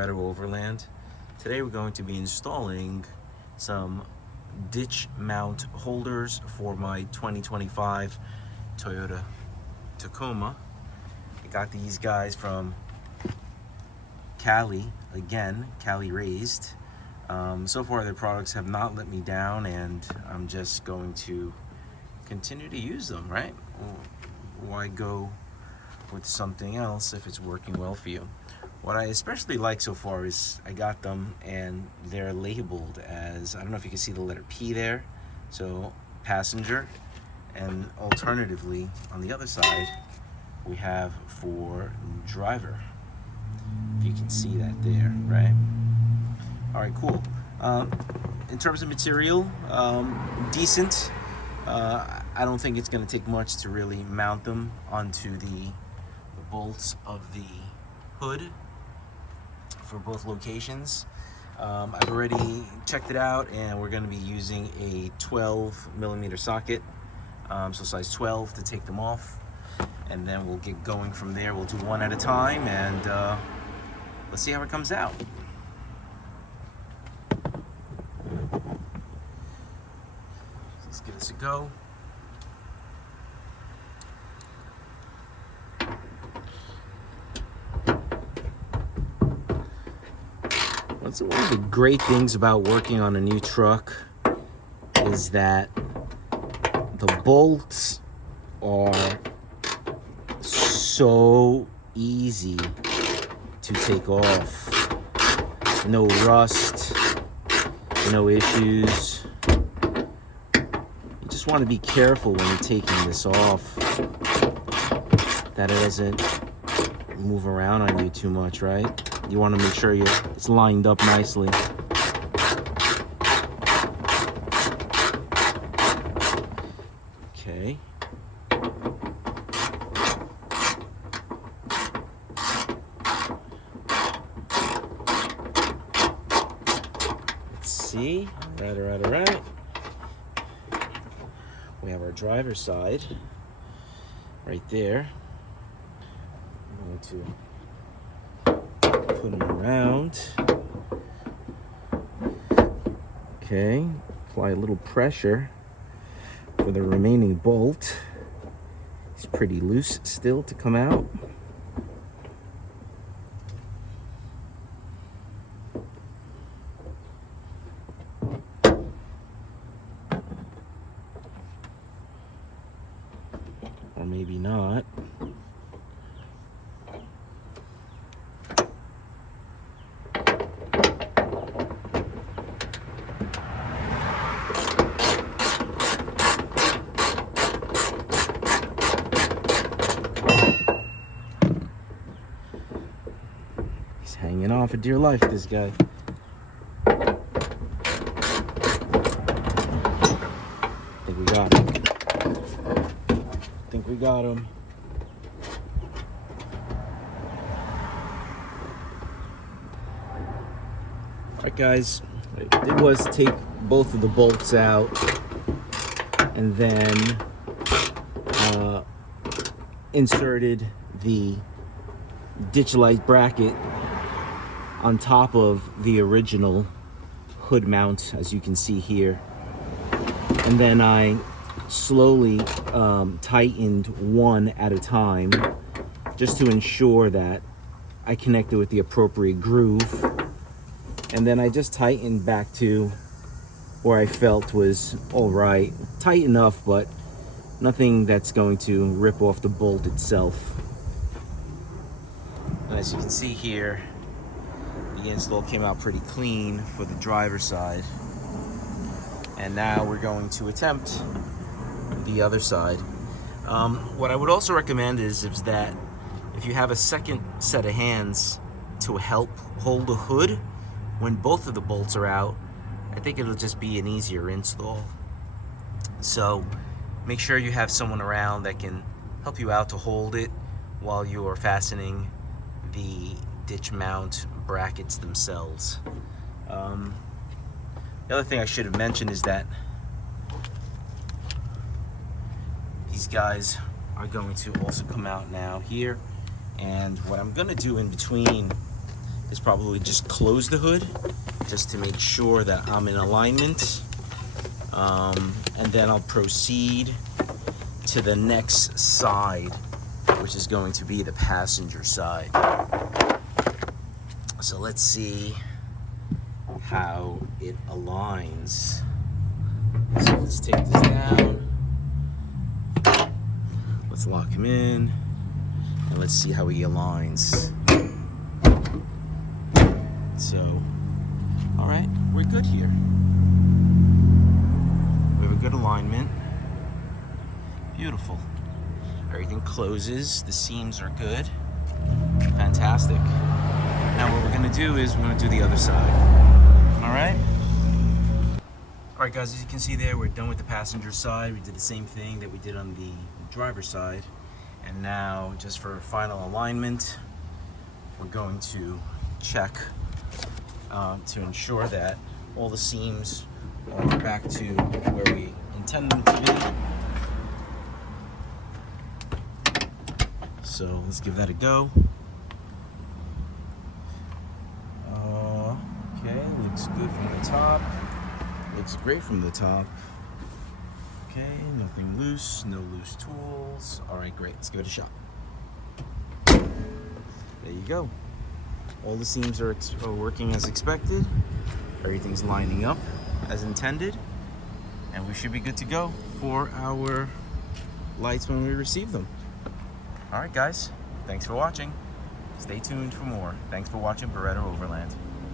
Colorado Overland. Today we're going to be installing some ditch mount holders for my 2025 Toyota Tacoma. I got these guys from Cali, again, Cali raised. So far their products have not let me down, and I'm just going to continue to use them, right? Why go with something else if it's working well for you? What I especially like so far is I got them and they're labeled as, I don't know if you can see the letter P there, so passenger, and alternatively on the other side we have for driver, if you can see that there, right? All right, cool. In terms of material, decent. I don't think it's going to take much to really mount them onto the bolts of the hood for both locations. I've already checked it out, and we're going to be using a 12mm socket, so size 12, to take them off, and then we'll get going from there. We'll do one at a time, and let's see how it comes out. Let's give this a go. So one of the great things about working on a new truck is that the bolts are so easy to take off. No rust, no issues. You just want to be careful when you're taking this off that it doesn't move around on you too much, right? You want to make sure it's lined up nicely. Okay. Let's see. All right. We have our driver's side right there. I'm going to put them around. Okay, apply a little pressure for the remaining bolt. It's pretty loose still to come out. Or maybe not. Hanging on for dear life, this guy. I think we got him. Alright guys, what I did was take both of the bolts out and then inserted the ditch light bracket on top of the original hood mount, as you can see here, and then I slowly tightened one at a time just to ensure that I connected with the appropriate groove, and then I just tightened back to where I felt was all right, tight enough, but nothing that's going to rip off the bolt itself. And as you can see here, the install came out pretty clean for the driver's side. And now we're going to attempt the other side. What I would also recommend is that if you have a second set of hands to help hold the hood when both of the bolts are out, I think it'll just be an easier install. So make sure you have someone around that can help you out to hold it while you are fastening the ditch mount brackets themselves. The other thing I should have mentioned is that these guys are going to also come out now here, and what I'm going to do in between is probably just close the hood just to make sure that I'm in alignment. And then I'll proceed to the next side, which is going to be the passenger side. So let's see how it aligns. So let's take this down. Let's lock him in. And let's see how he aligns. So, all right, we're good here. We have a good alignment. Beautiful. Everything closes. The seams are good. Fantastic. Now what we're gonna do is we're gonna do the other side. All right? All right, guys, as you can see there, we're done with the passenger side. We did the same thing that we did on the driver's side. And now, just for final alignment, we're going to check to ensure that all the seams are back to where we intend them to be. So let's give that a go. Okay, looks good from the top. Looks great from the top. Okay, nothing loose, no loose tools. All right, great, let's give it a shot. There you go. All the seams are working as expected. Everything's lining up as intended. And we should be good to go for our lights when we receive them. All right, guys, thanks for watching. Stay tuned for more. Thanks for watching Beretta Overland.